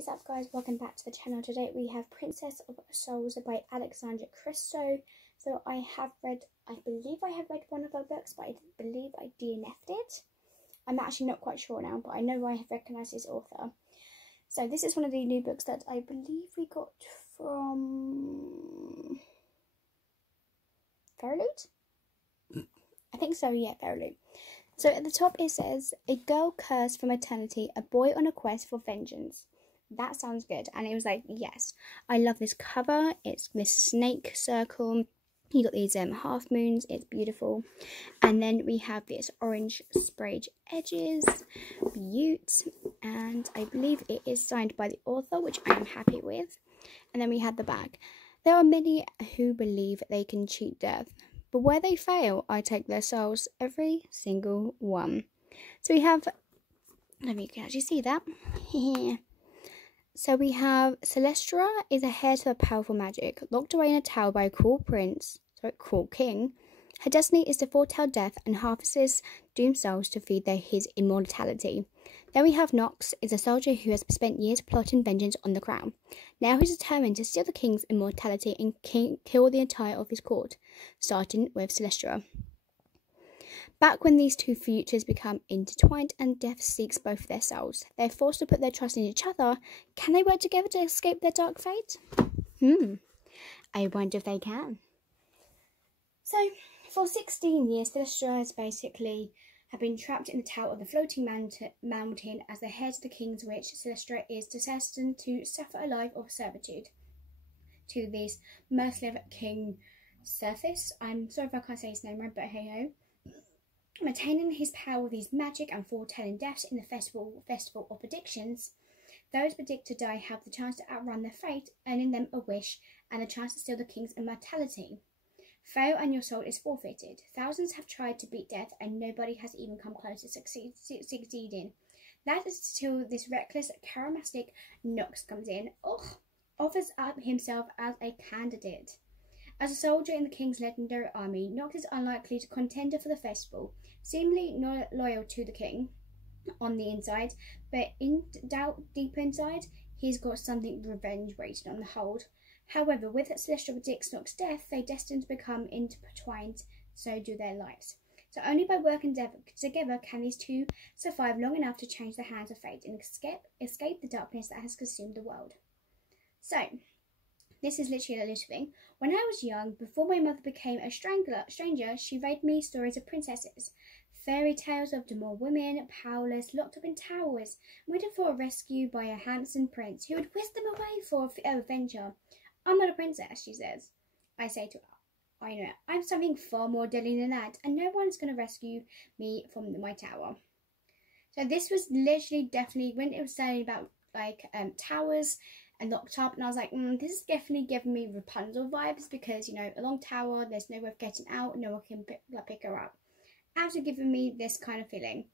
What is up, guys? Welcome back to the channel. Today we have Princess of Souls by Alexandra Christo. So I believe I have read one of her books, but I believe I DNF'd it. I'm actually not quite sure now, but I know I have recognised this author. So this is one of the new books that I believe we got from Fairyloot? I think so, yeah, Fairyloot. So at the top it says, a girl cursed from eternity, a boy on a quest for vengeance. That sounds good. And it was like, yes, I love this cover. It's this snake circle. You got these half moons. It's beautiful. And then we have this orange sprayed edges. Beaut. And I believe it is signed by the author, which I am happy with. And then we have the back. There are many who believe they can cheat death. But where they fail, I take their souls, every single one. So we have, let me actually see that. So we have Celestra is a heir to a powerful magic, locked away in a tower by a cruel king. Her destiny is to foretell death and harvests doomed souls to feed his immortality. Then we have Nox, is a soldier who has spent years plotting vengeance on the crown. Now he's determined to steal the king's immortality and kill the entire of his court, starting with Celestra. Back when these two futures become intertwined and death seeks both their souls, they're forced to put their trust in each other. Can they work together to escape their dark fate? I wonder if they can. So, for 16 years, Celestra has basically been trapped in the tower of the floating mountain as the head of the king's witch. Celestra is destined to suffer a life of servitude to this merciless King Surface. I'm sorry if I can't say his name right, but hey ho. Maintaining his power with his magic and foretelling deaths in the festival of predictions, those predicted to die have the chance to outrun their fate, earning them a wish and a chance to steal the king's immortality. Fail and your soul is forfeited. Thousands have tried to beat death and nobody has even come close to succeeding. That is till this reckless, charismatic Nox comes in, offers up himself as a candidate. As a soldier in the king's legendary army, Nox is unlikely to contend for the festival, seemingly not loyal to the king on the inside, but deep inside, he's got something revenge waiting on the hold. However, with Celestia predicts Nox's death, they're destined to become intertwined, so do their lives. So only by working together can these two survive long enough to change the hands of fate and escape the darkness that has consumed the world. So, this is literally a little thing. When I was young, before my mother became a stranger, she read me stories of princesses. Fairy tales of demure women, powerless, locked up in towers, waiting for a rescue by a handsome prince who would whisk them away for an adventure. I'm not a princess, she says. I say to her, I know, I'm something far more deadly than that, and no one's going to rescue me from my tower. So this was literally definitely, when it was saying about like towers and locked up, and I was like, this is definitely giving me Rapunzel vibes, because, you know, a long tower, there's no way of getting out, no one can pick her up. After giving me this kind of feeling.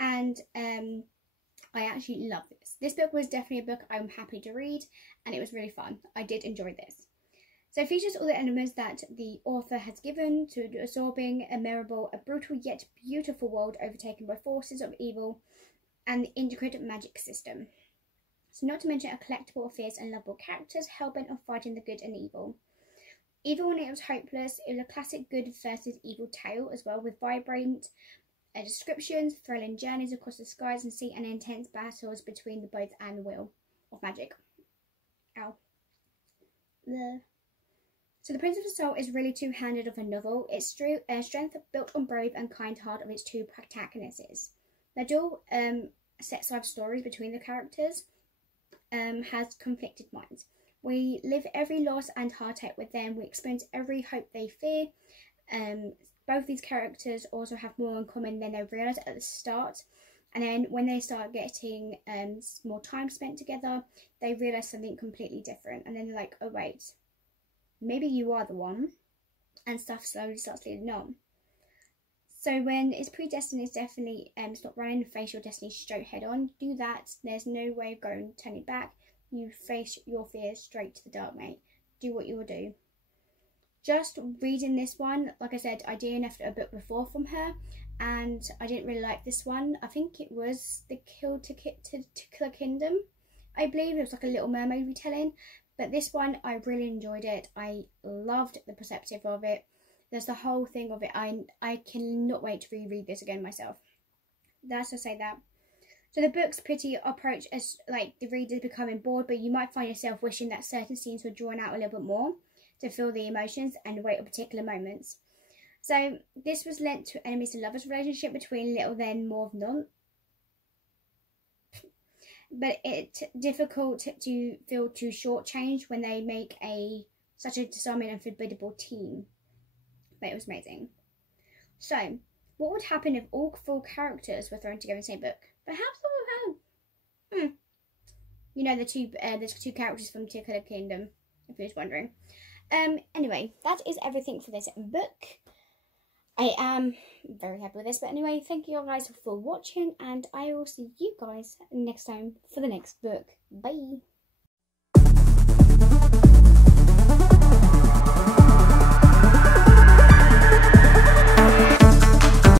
And I actually love this. This book was definitely a book I'm happy to read, and it was really fun. I did enjoy this. So it features all the elements that the author has given to absorbing a memorable, a brutal yet beautiful world overtaken by forces of evil and the intricate magic system. So not to mention a collectible of fierce and lovable characters hell-bent on fighting the good and evil. Even when it was hopeless, it was a classic good versus evil tale as well, with vibrant descriptions, thrilling journeys across the skies and sea, and intense battles between the both and the will of magic. Ow. Bleh. So The Princess of Soul is really two-handed of a novel. Its strength built on brave and kind heart of its two protagonists. The dual sets of stories between the characters has conflicted minds. We live every loss and heartache with them. We experience every hope they fear. Both these characters also have more in common than they realise at the start. And then when they start getting more time spent together, they realise something completely different. And then they're like, oh wait, maybe you are the one. And stuff slowly starts leading on. So when it's predestined, it's definitely stop running and face your destiny straight head on. Do that. There's no way of going turning back. You face your fears straight to the dark, mate. Do what you will do. Just reading this one, like I said, I DNF'd a book before from her, and I didn't really like this one. I think it was The Kill to Kill Kingdom. I believe it was like a Little Mermaid retelling, but this one I really enjoyed it. I loved the perspective of it. There's the whole thing of it. I cannot wait to reread this again myself. That's to say that. So the book's pretty approach as like the reader becoming bored, but you might find yourself wishing that certain scenes were drawn out a little bit more to feel the emotions and weight of particular moments. So this was lent to enemies to lovers relationship between little then more of none. But it's difficult to feel too shortchanged when they make such a disarming and formidable team. But it was amazing. So, what would happen if all 4 characters were thrown together in the same book? Perhaps all of them. You know, the two characters from Tear Kingdom, if you was wondering. Anyway, that is everything for this book. I am very happy with this, but anyway, thank you guys for watching, and I will see you guys next time for the next book. Bye!